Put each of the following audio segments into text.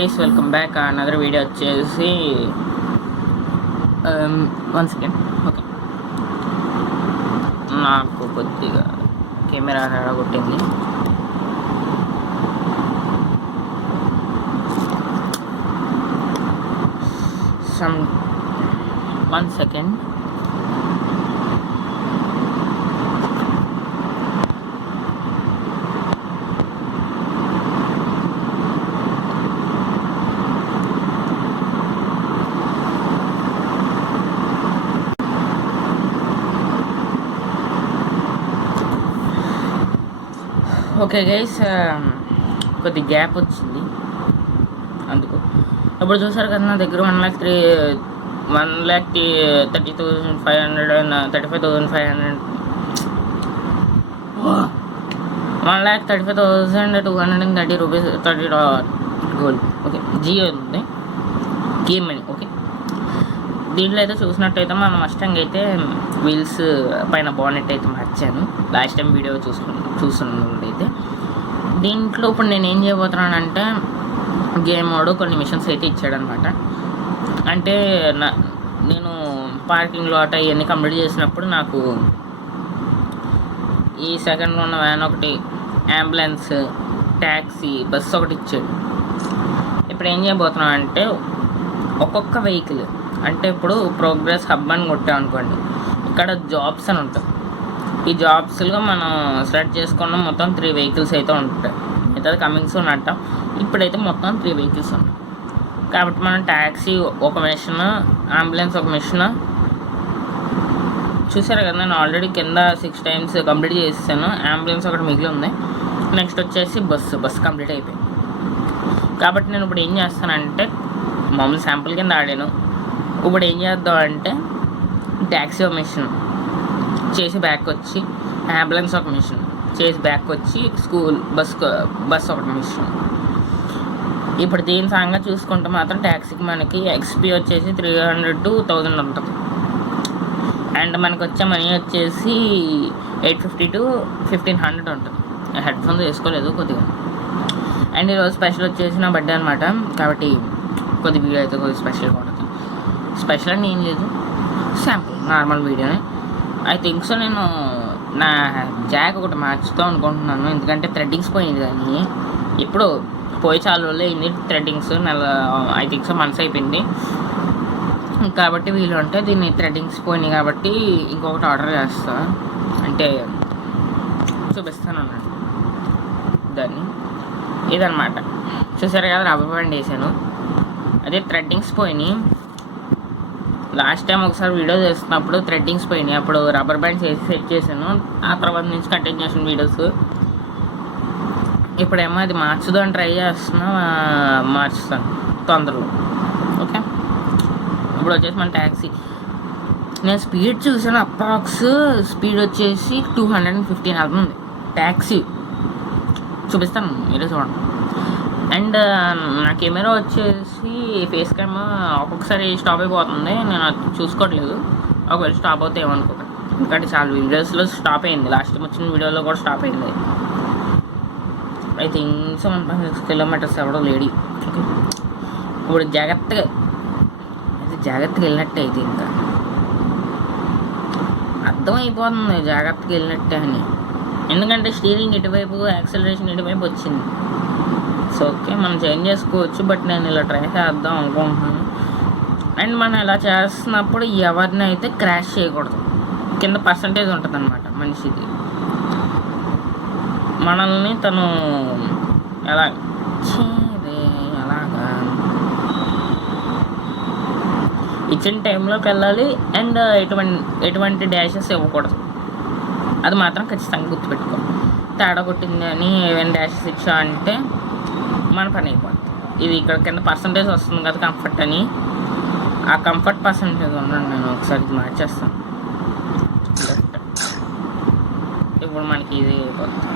Guys, welcome back. Another video వచ్చేసి 1 second. Okay, నాకు కొద్దిగా కెమెరా కొట్టింది. Some 1 second. ఓకే గైస్, కొద్ది గ్యాప్ వచ్చింది అందుకు. ఇప్పుడు చూసారు కదా, నా దగ్గర 1,30,500 and 35,500 1,35,230 rupees $30 gold. Okay, Jio ఉంది, గేమ్ మనీ. ఓకే, దీంట్లో అయితే చూసినట్టయితే మన మస్టాంగ్ అయితే వీల్స్ పైన బానెట్ అయితే మార్చాను. లాస్ట్ టైం వీడియో చూస్తున్నట్టయితే దీంట్లో ఇప్పుడు నేను ఏం చేయబోతున్నానంటే, గేమ్ మోడ్ కొన్ని మిషన్స్ అయితే ఇచ్చాడనమాట. అంటే నేను పార్కింగ్ లాట్ అవన్నీ కంప్లీట్ చేసినప్పుడు నాకు ఈ సెకండ్లో ఉన్న వ్యాన్ ఒకటి, అంబులెన్స్, ట్యాక్సీ, బస్సు ఒకటి ఇచ్చాడు. ఇప్పుడు ఏం చేయబోతున్నాం అంటే, ఒక్కొక్క వెహికల్ అంటే ఇప్పుడు ప్రోగ్రెస్ హబ్ అని కొట్టామనుకోండి, ఇక్కడ జాబ్స్ అని ఉంటుంది. ఈ జాబ్స్లో మనం సెలెక్ట్ చేసుకున్న మొత్తం 3 వెహికల్స్ అయితే ఉంటాయి. అయితే కమింగ్ సూన్ అంటాం. ఇప్పుడైతే మొత్తం 3 వెహికల్స్ ఉంటాయి కాబట్టి మనం ట్యాక్సీ ఒక మిషన్, అంబులెన్స్ ఒక మిషన్. చూసారు కదా, నేను ఆల్రెడీ కింద 6 times కంప్లీట్ చేసేసాను. అంబులెన్స్ ఒకటి మిగిలి ఉంది. నెక్స్ట్ వచ్చేసి బస్సు కంప్లీట్ అయిపోయింది. కాబట్టి నేను ఇప్పుడు ఏం చేస్తానంటే, మామూలు శాంపుల్ కింద ఆడాను. ఇప్పుడు ఏం చేద్దాం అంటే, ట్యాక్సీ ఒక మిషన్ చేసి బ్యాక్ వచ్చి, అంబులెన్స్ ఒక మిషన్ చేసి బ్యాక్ వచ్చి, స్కూల్ బస్ ఒకటి మిషన్. ఇప్పుడు దీని సంగతి చూసుకుంటే మాత్రం ట్యాక్సీకి మనకి ఎక్స్పీ వచ్చేసి 300 to 1000 ఉంటుంది. అండ్ మనకు వచ్చే మనీ వచ్చేసి 850 to 1500 ఉంటుంది. హెడ్ ఫోన్స్ వేసుకోలేదు కొద్దిగా. అండ్ ఈరోజు స్పెషల్ వచ్చేసి నా బర్త్డే అనమాట. కాబట్టి కొద్ది వీడియో అయితే కొద్దిగా స్పెషల్గా ఉంటుంది. స్పెషల్ అని ఏం లేదు, శాంపుల్ నార్మల్ వీడియోనే. ఐ థింక్ సో నేను నా జాక్ ఒకటి మార్చుతాం అనుకుంటున్నాను. ఎందుకంటే థ్రెడ్డింగ్స్ పోయింది, కానీ ఇప్పుడు పోయి చాలా రోజులు అయింది. Threadings I think so months అయిపోయింది. కాబట్టి వీళ్ళు అంటే దీన్ని థ్రెడ్డింగ్స్ పోయినాయి కాబట్టి ఇంకొకటి ఆర్డర్ చేస్తా. అంటే చూపిస్తాను అన్నాడు దాన్ని. ఇదన్నమాట, చూసారు కదా, రబ్బర్ బ్యాండ్ వేసాను. అదే థ్రెడ్డింగ్స్ పోయినాయి. లాస్ట్ టైం ఒకసారి వీడియో చేస్తున్నప్పుడు థ్రెడ్డింగ్స్ పోయినాయి. అప్పుడు రబ్బర్ బ్యాండ్స్ వేసి సెట్ చేశాను. ఆ తర్వాత నుంచి కంటిన్యూ చేసిన వీడియోస్. ఇప్పుడేమో అది మార్చుదాన్ని ట్రై చేస్తున్నా, మార్చుతాను తొందరలో. ఓకే, ఇప్పుడు వచ్చేసి మన ట్యాక్సీ నేను స్పీడ్ చూసాను. అప్రాక్స్ స్పీడ్ వచ్చేసి 215 వెళ్తుంది ట్యాక్సీ. చూపిస్తాను, మీరే చూడండి. అండ్ నా కెమెరా వచ్చేసి ఫేస్ క్యామ్ ఒక్కొక్కసారి స్టాప్ అయిపోతుంది. నేను అది చూసుకోవట్లేదు. ఒకవేళ స్టాప్ అవుతే ఏమనుకోకండి, ఎందుకంటే చాలా వీడియోస్లో స్టాప్ అయింది. లాస్ట్ టైం వచ్చిన వీడియోలో కూడా స్టాప్ అయింది. ఐ థింక్ సో 1.6 kilometers ఎవడో లేడీ. ఓకే, ఇప్పుడు జాగ్రత్తగా వెళ్ళినట్టే. అయితే ఇంకా అర్థమైపోతుంది జాగ్రత్తగా వెళ్ళినట్టే అని. ఎందుకంటే స్టీరింగ్ ఇటువైపు, యాక్సలరేషన్ ఇటువైపు వచ్చింది. సో ఓకే, మనం చేంజ్ చేసుకోవచ్చు. బట్ నేను ఇలా ట్రై చేద్దాం అనుకుంటున్నాను. అండ్ మనం ఇలా చేస్తున్నప్పుడు ఎవరిని అయితే క్రాష్ చేయకూడదు. కింద పర్సంటేజ్ ఉంటుంది అన్నమాట మనిషిది. మనల్ని తను అలాగా ఇచ్చిన టైంలోకి వెళ్ళాలి. అండ్ ఎటువంటి డాషెస్ ఇవ్వకూడదు. అది మాత్రం ఖచ్చితంగా గుర్తుపెట్టుకో. తేడా కొట్టింది అని ఏమైనా డాషెస్ ఇచ్చా అంటే మన పని అయిపోతుంది. ఇది ఇక్కడ కింద పర్సంటేజ్ వస్తుంది కదా, కంఫర్ట్ అని. ఆ కంఫర్ట్ పర్సంటేజ్ ఉండండి, నేను ఒకసారి మార్చేస్తాను. ఇప్పుడు మనకి ఇది అయిపోతుంది.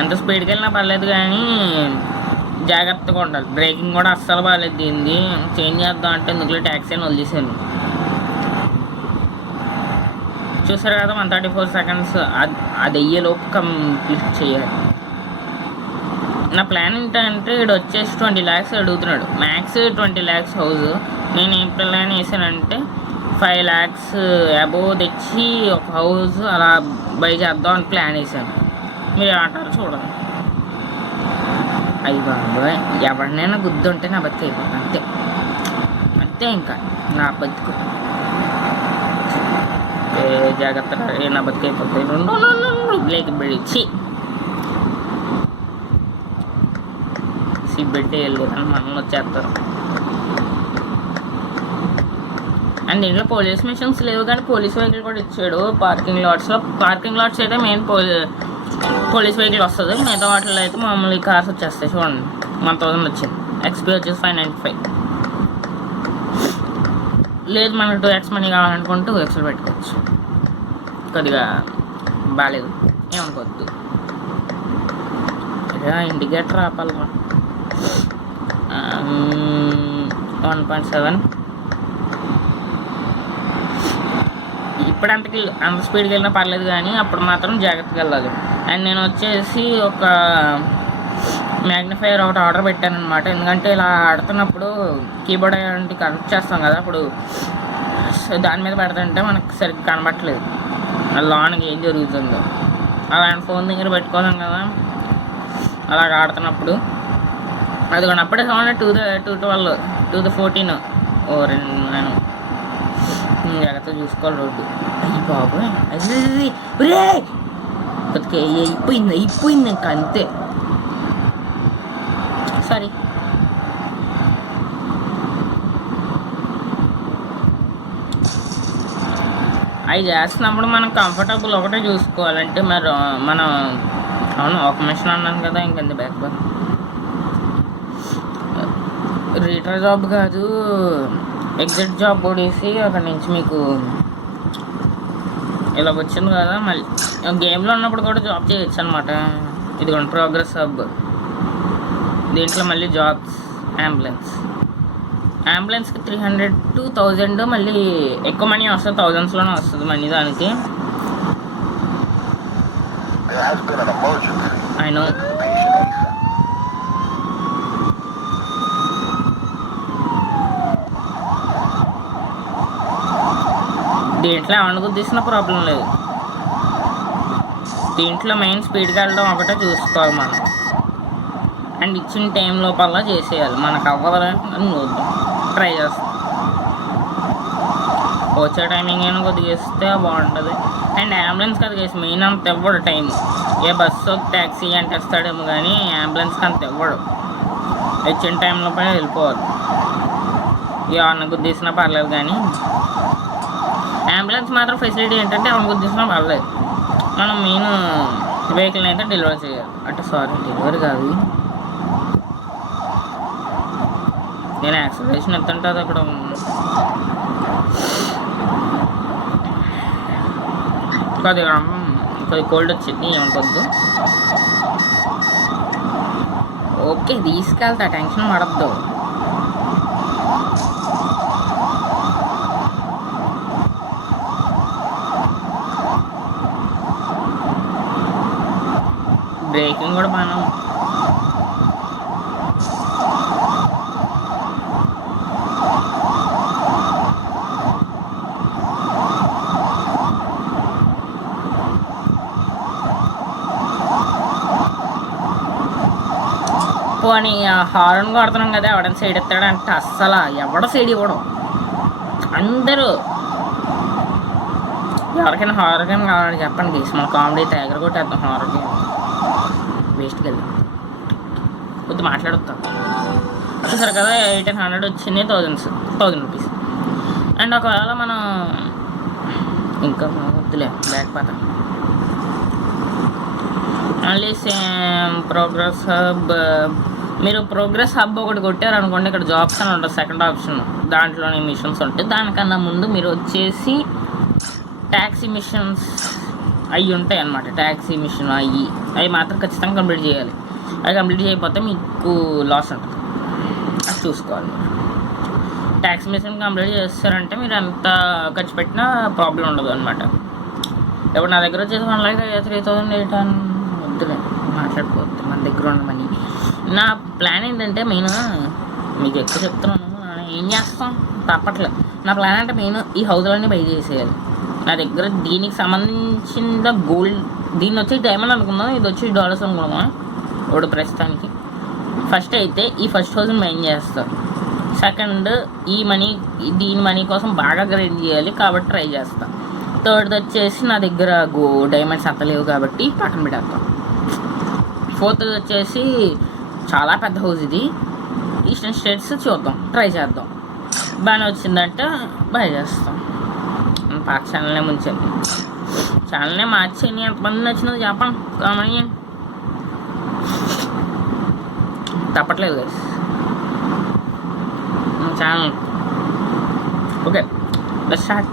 ఎంత స్పీడ్కి వెళ్ళినా పర్లేదు, కానీ జాగ్రత్తగా ఉండాలి. బ్రేకింగ్ కూడా అస్సలు బాగాలేదు. దీన్ని చేంజ్ చేద్దాం అంటే ఎందుకులో ట్యాక్సీ అని వదిలేసాను. చూసారు కదా, 134 seconds. అది అయ్యేలోపు కంప్లీట్ చేయాలి. నా ప్లాన్ ఏంటంటే ఇక్కడ వచ్చేసి 20 lakhs అడుగుతున్నాడు, మ్యాక్స్ 20 lakhs హౌస్. నేను ఏం ప్లాన్ వేసానంటే 5 lakhs అబోవ్ తెచ్చి ఒక హౌస్ అలా బై చేద్దాం అని ప్లాన్ వేసాను. మీరు ఏమంటారు చూడండి. అయ్యి బాబోయ్, ఎవరినైనా గుద్దు ఉంటే నా బతికి అయిపోతుంది, అంతే అంతే, ఇంకా నా బతుకు జాగ్రత్తగా నా బతికి అయిపోతుంది. బ్లేక్ బిడిచి పెట్టి వెళ్ళేదని మనం వచ్చేస్తారు. అండ్ దీంట్లో పోలీస్ మిషన్స్ లేవు, కానీ పోలీస్ వెహికల్ కూడా ఇచ్చాడు పార్కింగ్ లాట్స్లో. పార్కింగ్ లాట్స్ అయితే మెయిన్ పోలీస్ వెహికల్ వస్తుంది, మిగతా వాటిలో అయితే మామూలు కార్స్ వచ్చేస్తాయి. చూడండి 1000 వచ్చింది, ఎక్స్పీ వచ్చేసి 595. లేదు మనకు 2x మనీ కావాలనుకుంటే 2x పెట్టుకోవచ్చు. కొద్దిగా బాగాలేదు, ఏమనుకోవద్దు. ఇండికేటర్ ఆపాలి. 1.7 ఇప్పుడు అంత స్పీడ్కి వెళ్ళినా పర్లేదు, కానీ అప్పుడు మాత్రం జాగ్రత్తగా వెళ్ళాలి. అండ్ నేను వచ్చేసి ఒక మ్యాగ్నిఫైయర్ ఒకటి ఆర్డర్ పెట్టాను అనమాట. ఎందుకంటే ఇలా ఆడుతున్నప్పుడు కీబోర్డ్ అలాంటి కనెక్ట్ చేస్తాం కదా, అప్పుడు దాని మీద పెడుతుంటే మనకు సరిగ్గా కనబట్టలేదు లోనికి ఏం జరుగుతుందో. అలాంటి ఫోన్ దగ్గర పెట్టుకోలేం కదా అలాగ ఆడుతున్నప్పుడు. అది కూడా అప్పుడే చూడండి 212 214 నేను జాగ్రత్తగా చూసుకోవాలి రోడ్డు. అయ్యి బాబోయ్, కొద్దిగా అయిపోయింది ఇంకా అంతే. సారీ, అవి చేస్తున్నప్పుడు మనం కంఫర్టబుల్ ఒకటే చూసుకోవాలంటే మరి మనం అవును ఒక మిషన్ అన్నాను కదా, ఇంకెంత బ్యాక్ బాక్ రీటర్ జాబ్ కాదు, ఎగ్జిట్ జాబ్ కొడేసి అక్కడి నుంచి మీకు ఇలా వచ్చింది కదా. మళ్ళీ గేమ్లో ఉన్నప్పుడు కూడా జాబ్ చేయొచ్చు అనమాట. ఇదిగోండి ప్రోగ్రెస్ హబ్, దీంట్లో మళ్ళీ జాబ్స్. అంబులెన్స్కి 300 to 1000, మళ్ళీ ఎక్కువ మనీ వస్తుంది, 1000sలోనే వస్తుంది మనీ దానికి. I know. దీంట్లో ఏమనుకు తీసిన ప్రాబ్లం లేదు. దీంట్లో మెయిన్ స్పీడ్గా వెళ్ళడం ఒకటే చూసుకోవాలి మనం. అండ్ ఇచ్చిన టైం లోపల చేసేయాలి. మనకు అవ్వదని చూద్దాం, ట్రై చేస్తాం. వచ్చే టైమింగ్ అయినా కొద్దిగా ఇస్తే బాగుంటుంది. అండ్ అంబులెన్స్కి అది వేసి మెయిన్ అంత ఇవ్వడు టైం. ఏ బస్సు ట్యాక్సీ అంటే ఇస్తాడేమో, కానీ అంబులెన్స్కి అంత ఇవ్వడు. ఇచ్చిన టైం లోపల వెళ్ళిపోవాలి. ఎవరిని గుద్దేసినా పర్లేదు, కానీ అంబులెన్స్ మాత్రం ఫెసిలిటీ ఏంటంటే ఎవరిని గుద్దేసినా పర్లేదు. మనం మెయిన్ వెహికల్ని అయితే డెలివరీ చేయాలి. అంటే డెలివరీ కాదు, నేను యాక్సిలరేషన్ ఎత్తుంటే అది అక్కడ కొద్దిగా కోల్డ్ వచ్చింది, ఏమనుకోద్దు. ఓకే తీసుకెళ్తా, టెన్షన్ పడద్దు. బ్రేకింగ్ కూడా బాగా పోనీ. హార్న్ కొడుతున్నాం కదా, ఎవడైనా సైడ్ ఎత్తాడంటే అస్సలు ఎవడో సైడ్ ఇవ్వడం. అందరూ ఎవరికైనా హారర్ గేమ్ కావాలని చెప్పండి గేస్, మన కామెడీ తయారు కొట్టేద్దాం. హారర్ గేమ్ వేస్ట్కి వెళ్దాం, కొద్ది మాట్లాడుతాం. చూసారు కదా 1800 వచ్చింది, 1000 రూపీస్. అండ్ ఒకవేళ మనం ఇంకా వద్దులే బ్యాక్ పాత, మళ్ళీ సేమ్ ప్రోగ్రెస్ హబ్. మీరు ప్రోగ్రెస్ హబ్ ఒకటి కొట్టారనుకోండి, ఇక్కడ జాబ్స్ అని ఉంటుంది సెకండ్ ఆప్షన్, దాంట్లోనే మిషన్స్ ఉంటాయి. దానికన్నా ముందు మీరు వచ్చేసి ట్యాక్సీ మిషన్స్ అవి ఉంటాయి అన్నమాట. ట్యాక్సీ మిషన్ అవి మాత్రం ఖచ్చితంగా కంప్లీట్ చేయాలి. అవి కంప్లీట్ చేయకపోతే మీకు లాస్ ఉంటుంది, అది చూసుకోవాలి. ట్యాక్సీ మిషన్ కంప్లీట్ చేస్తారంటే మీరు ఎంత ఖర్చు పెట్టినా ప్రాబ్లం ఉండదు అనమాట. ఇప్పుడు నా దగ్గర వచ్చేసి 1,30,000 3,000 వద్దులే మాట్లాడు. మాట్లాడుకోవద్దు మన దగ్గర ఉన్న మనీ. నా ప్లాన్ ఏంటంటే మెయిన్ మీకు ఎక్కువ చెప్తున్నాను, ఏం చేస్తాం తప్పట్లేదు. నా ప్లాన్ అంటే మెయిన్ ఈ హౌస్లన్నీ బై చేసేయాలి. నా దగ్గర దీనికి సంబంధించిన గోల్డ్, దీన్ని వచ్చి డైమండ్ అనుకుందాం, ఇది వచ్చి డాలర్స్ అనుకున్నామా ఒకటి ప్రస్తుతానికి. ఫస్ట్ అయితే ఈ ఫస్ట్ హౌస్ని మెయిన్ చేస్తాను. సెకండ్ ఈ మనీ, దీని మనీ కోసం బాగా గ్రైండ్ చేయాలి కాబట్టి ట్రై చేస్తాను. థర్డ్ వచ్చేసి నా దగ్గర డైమండ్స్ అంత లేవు కాబట్టి పక్కన పెట్టేస్తాం. ఫోర్త్ వచ్చేసి చాలా పెద్ద హౌస్ ఇది, ఈస్టర్న్ స్టేట్స్ చూద్దాం, ట్రై చేద్దాం. బాగానే వచ్చిందంటే బాగా చేస్తాం. పాత ఛానల్నే ముంచండి, ఛానల్నే మార్చేయండి. ఎంతమంది నచ్చినదో చెప్పండి, కామెంట్ చేయండి. తప్పట్లేదు guys channel. Okay let's start.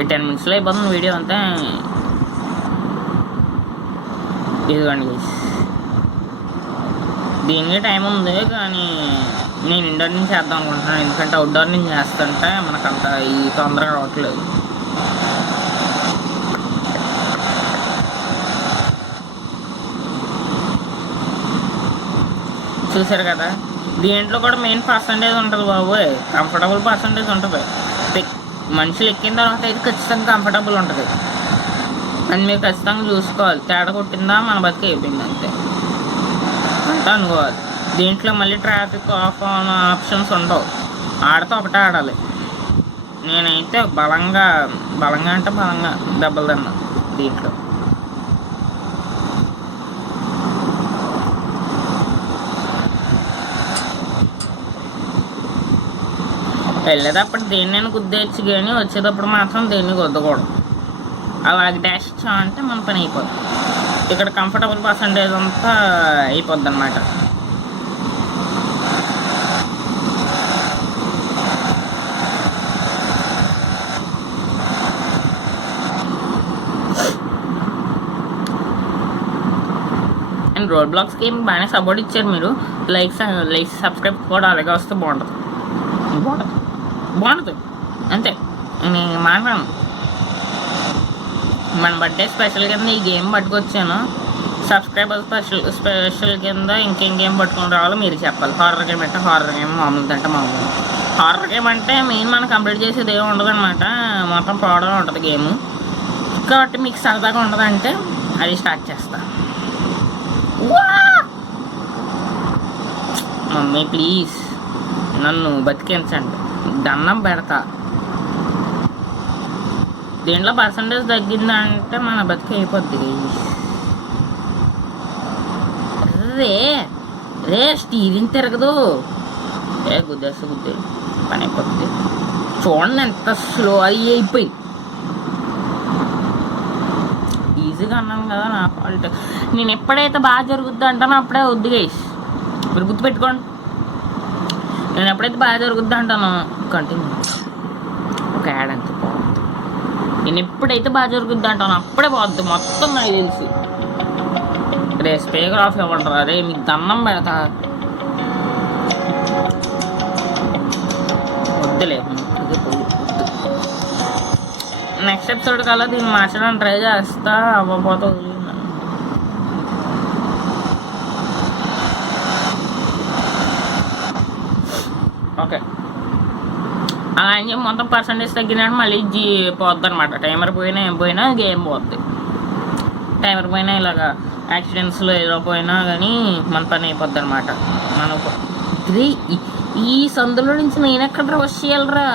ఈ 10 minutesలో అయిపోతుంది వీడియో అంతా. ఇదిగోండి గైస్, దీనికి టైం ఉంది కానీ నేను ఇండోర్ నుంచి చేద్దాం అనుకుంటున్నాను, ఎందుకంటే అవుట్డోర్ నుంచి చేస్తుంటే మనకంత ఈ తొందరగా రావట్లేదు. చూసారు కదా, దీంట్లో కూడా మెయిన్ పర్సంటేజ్ ఉంటుంది బాబోయ్, కంఫర్టబుల్ పర్సంటేజ్ ఉంటుంది. మనుషులు ఎక్కిన తర్వాత అయితే ఖచ్చితంగా కంఫర్టబుల్ ఉంటుంది, అని మీరు ఖచ్చితంగా చూసుకోవాలి. తేడా కొట్టిందా మన బతికి అయిపోయింది అంతే అంతా అనుకోవాలి. దీంట్లో మళ్ళీ ట్రాఫిక్ ఆఫ్ ఆన్ ఆప్షన్స్ ఉండవు, ఆడితే ఒకటే ఆడాలి. నేనైతే బలంగా అంటే బలంగా దెబ్బలు తిన్నా దీంట్లో. వెళ్ళేటప్పుడు దేన్నైనా గుద్దేయచ్చు కానీ వచ్చేటప్పుడు మాత్రం దేన్ని గుద్దకూడదు. అలాగే డాష్ ఇచ్చామంటే మన పని అయిపోద్ది. ఇక్కడ కంఫర్టబుల్ పర్సంటేజ్ అంతా అయిపోద్ది అన్నమాట. అండ్ రోడ్ బ్లాక్స్ గేమ్ బాగానే సపోర్ట్ ఇచ్చారు మీరు. లైక్స్ సబ్స్క్రైబ్ కూడా అలాగే వస్తే బాగుంటుంది అంతే. నేను మాట్లాడను. మన బర్త్డే స్పెషల్ కింద ఈ గేమ్ పట్టుకొచ్చాను. సబ్స్క్రైబర్ స్పెషల్ కింద ఇంకేం గేమ్ పట్టుకుని రావాలో మీరు చెప్పాలి. హారర్ గేమ్ అంటే హారర్ గేమ్, మామూలుది అంటే మామూలు. హారర్ గేమ్ అంటే మెయిన్ మనం కంప్లీట్ చేసేది ఏమి ఉండదు అనమాట, మొత్తం పోవడం ఉంటుంది గేమ్. కాబట్టి మీకు సరదాగా ఉండదంటే అది స్టార్ట్ చేస్తా. మమ్మీ ప్లీజ్ నన్ను బతికించండి, దండం పెడతా. దీంట్లో పర్సంటేజ్ తగ్గిందంటే మన బతికి అయిపోద్ది. రే స్టీరింగ్ తిరగదు, గుద్దేస్తే పని అయిపోద్ది. చూడండి ఎంత స్లో అయిపోయింది. ఈజీగా అన్నాను కదా, నా ఫాల్ట్. నేను ఎప్పుడైతే బాగా జరుగుద్ది అంటానో అప్పుడే వద్దు గైస్, మీరు గుర్తుపెట్టుకోండి. నేను ఎప్పుడైతే బాగా జరుగుద్ది అంటానో కంటిన్యూ ఒక యాడ్ అంతే పోవద్దు. నేను ఎప్పుడైతే బాగా జరుగుద్ది అంటానో అప్పుడే పోవద్దు మొత్తం. నాకు తెలిసి రే స్పీకర్ ఆఫ్ ఇవ్వంటారా, రే మీకు దండం పెడతా. వద్దులే నెక్స్ట్ ఎపిసోడ్ కల్లా దీన్ని మార్చడానికి ట్రై చేస్తా, అవ్వకపోతే ఓకే. అలా అని చెప్పి మొత్తం పర్సంటేజ్ తగ్గినట్టు మళ్ళీ పోద్ది అనమాట. టైమర్ పోయినా ఏం పోయినా గేమ్ పోద్ది. టైమర్ పోయినా ఇలాగా యాక్సిడెంట్స్లో ఏదో పోయినా కానీ మన పని అయిపోద్ది అనమాట. మనం ఈ సందులో నుంచి నేను ఎక్కడ రష్ చేయాలరా,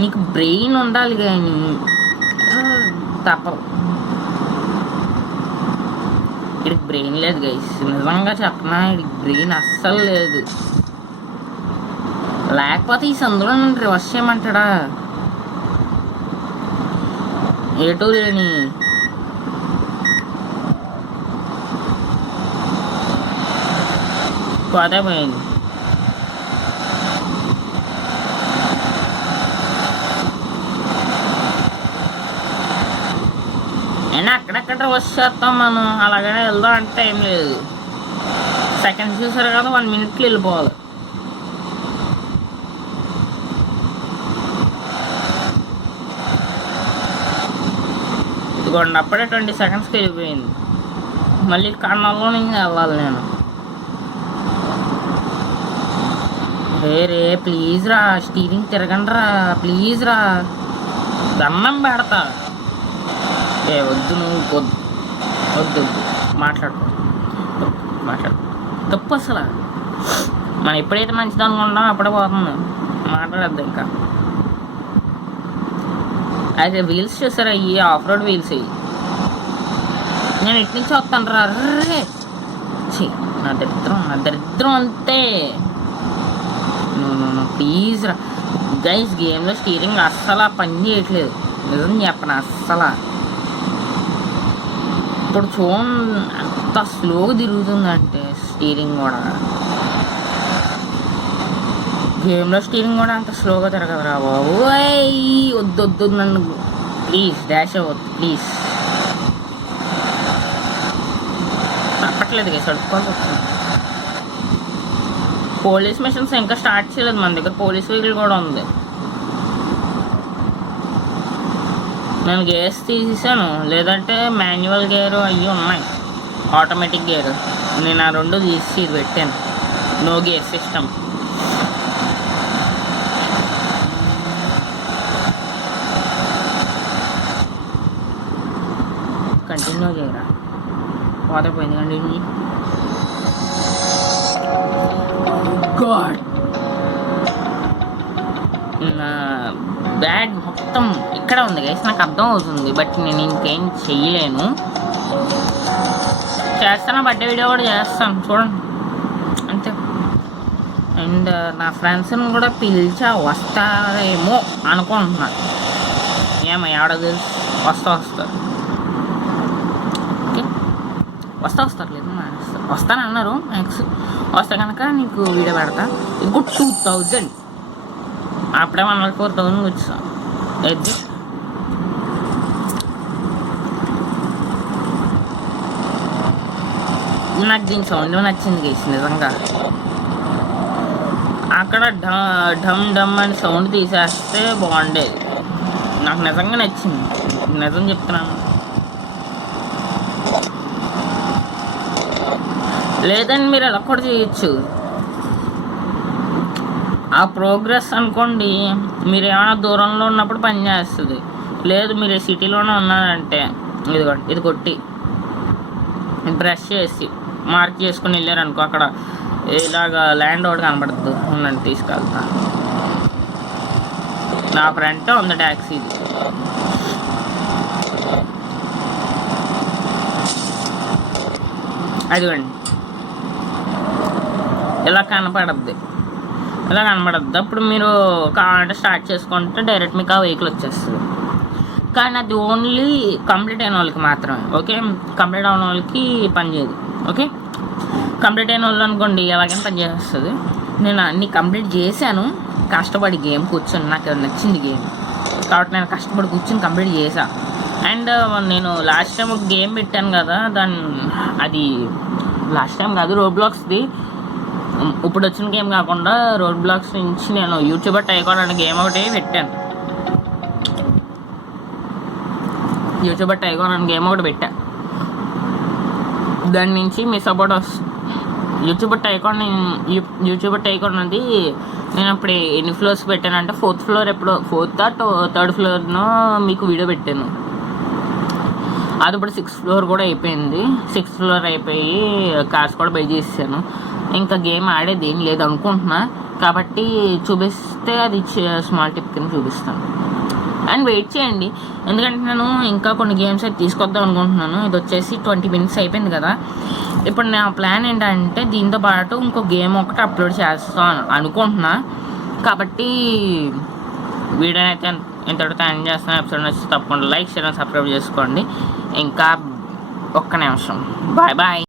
నీకు బ్రెయిన్ ఉండాలి కానీ తప్పదు. వీడికి బ్రెయిన్ లేదు గైస్, నిజంగా చెప్పనా, వీడికి బ్రెయిన్ అస్సలు లేదు. లేకపోతే ఈ సందులో నుండి రివర్స్ చేయమంటాడా, ఏటూ లేని. పోతే పోయింది. అయినా అక్కడెక్కడ రివర్స్ చేస్తాం మనం, అలాగనే వెళ్దాం అంటే ఏం లేదు. సెకండ్స్ చూసారు కదా, 1 minute వెళ్ళిపోవాలి. ఇదిగోండి అప్పుడే 20 సెకండ్స్కి వెళ్ళిపోయింది. మళ్ళీ కన్నంలో నుంచి వెళ్ళాలి నేను. రే ప్లీజ్ రా, స్టీరింగ్ తిరగండి రా ప్లీజ్ రా, దండం పెడతా. వద్దు నువ్వు వద్దు వద్దు మాట్లాడు తప్పు అసలు. మనం ఎప్పుడైతే మంచిది అనుకుంటామో అప్పుడే పోతుంది, మాట్లాడద్దు ఇంకా. అయితే వీల్స్ చూసారా, ఈ ఆఫ్ రోడ్ వీల్స్ అయ్యి. నేను ఇటు నుంచి వస్తాను రా. రే నా దరిద్రం అంతే. ప్లీజ్ రా గైస్, గేమ్లో స్టీరింగ్ అస్సలు పని చేయట్లేదు, నిజం చెప్పను అస్సలు. ఇప్పుడు చూడండి అంత స్లోగా తిరుగుతుందంటే స్టీరింగ్ కూడా. గేమ్లో స్టీరింగ్ కూడా అంత స్లోగా తిరగదురా బాబు. వద్దు నన్ను ప్లీజ్ డాష్ అవ్వద్దు ప్లీజ్. తప్పట్లేదు కదా, అడుక్కోవాల్సి వస్తుంది. పోలీస్ మిషన్స్ ఇంకా స్టార్ట్ చేయలేదు మన దగ్గర. పోలీస్ వెహికల్ కూడా ఉంది. నేను గేర్స్ తీసేసాను, లేదంటే మాన్యువల్ గేర్ అవి ఉన్నాయి, ఆటోమేటిక్ గేర్. నేను ఆ 2 తీసి ఇది పెట్టాను, నో గేర్ సిస్టమ్. కంటిన్యూ చేయరా, పోతే పోయింది కంటిన్యూ. గాడ్, నా బ్యాడ్ మొత్తం ఇక్కడ ఉంది గైస్, నాకు అర్థం అవుతుంది. బట్ నేను ఇంకేం చెయ్యలేను. చేస్తాను, బర్త్డే వీడియో కూడా చేస్తాను చూడండి అంతే. అండ్ నా ఫ్రెండ్స్ని కూడా పిలిచా, వస్తారేమో అనుకుంటున్నాను. ఏమో ఎవడో తెలుసు, వస్తారు. ఓకే వస్తారు, లేదు వస్తానన్నారు. మ్యాక్స్ వస్తే కనుక నీకు వీడియో పెడతా. ఇంకో 2000 అప్పుడే 1,4,000 వచ్చా. అది నాకు దీని సౌండ్ నచ్చింది గైస్ నిజంగా. అక్కడ ఢమ్ ఢమ్ అని సౌండ్ తీసేస్తే బాగుండేది, నాకు నిజంగా నచ్చింది, నిజం చెప్తున్నాను. లేదండి మీరు ఎలా కూడా చేయొచ్చు. ఆ ప్రోగ్రెస్ అనుకోండి, మీరు ఏమైనా దూరంలో ఉన్నప్పుడు పని చేస్తుంది. లేదు మీరు సిటీలోనే ఉన్నారంటే ఇదిగోండి, ఇది కొట్టి బ్రష్ చేసి మార్క్ చేసుకుని వెళ్ళారనుకో, అక్కడ ఇలాగా ల్యాండ్ ఒకటి కనబడుతుంది. ఉండండి తీసుకెళ్తా. నా ఫ్రెండ్ ఉంది ట్యాక్సీ, ఇది అదిగోండి ఇలా కనపడద్ది. అప్పుడు మీరు కావాలంటే స్టార్ట్ చేసుకుంటే డైరెక్ట్ మీకు ఆ వెహికల్ వచ్చేస్తుంది. కానీ అది ఓన్లీ కంప్లీట్ అయిన వాళ్ళకి మాత్రమే. ఓకే, కంప్లీట్ అయిన వాళ్ళకి పని చేయదు. ఓకే, కంప్లీట్ అయిన వాళ్ళు అనుకోండి ఎలాగైనా పని చేస్తుంది. నేను అన్నీ కంప్లీట్ చేశాను కష్టపడి, గేమ్ కూర్చొని నాకు నచ్చింది గేమ్ కాబట్టి నేను కష్టపడి కూర్చొని కంప్లీట్ చేశా. అండ్ నేను లాస్ట్ టైం ఒక గేమ్ పెట్టాను కదా, అది లాస్ట్ టైం కాదు, రోడ్ బ్లాక్స్ది. ఇప్పుడు వచ్చిన గేమ్ కాకుండా రోడ్ బ్లాక్స్ నుంచి నేను యూట్యూబర్ టైకాన్ అనే గేమ్ ఒకటి పెట్టాను. యూట్యూబర్ టైకాన్ అనే గేమ్ ఒకటి పెట్టా. దాని నుంచి మీ సపోర్ట్ వస్తుంది. యూట్యూబర్ టైకాన్ అనేది నేను అప్పుడు ఎన్ని ఫ్లోర్స్ పెట్టానంటే 4th ఫ్లోర్, ఎప్పుడో 4th or 3rd ఫ్లోర్నో మీకు వీడియో పెట్టాను. అది ఇప్పుడు 6th ఫ్లోర్ కూడా అయిపోయింది. 6th ఫ్లోర్ అయిపోయి కార్స్ కూడా బై చేసాను. ఇంకా గేమ్ ఆడేది ఏం లేదు అనుకుంటున్నా, కాబట్టి చూపిస్తే అది స్మాల్ టిప్ కింద చూపిస్తాను. అండ్ వెయిట్ చేయండి, ఎందుకంటే నేను ఇంకా కొన్ని గేమ్స్ అయితే తీసుకొద్దాం అనుకుంటున్నాను. ఇది వచ్చేసి 20 minutes అయిపోయింది కదా. ఇప్పుడు నా ప్లాన్ ఏంటంటే దీంతో పాటు ఇంకో గేమ్ ఒకటి అప్లోడ్ చేస్తాను అనుకుంటున్నా. కాబట్టి వీడియో అయితే ఇంతటితో ఎండ్ చేస్తాను. ఎపిసోడ్ నచ్చి తప్పకుండా లైక్, షేర్, సబ్స్క్రైబ్ చేసుకోండి. ఇంకా ఒక్క నిమిషం, బాయ్ బాయ్.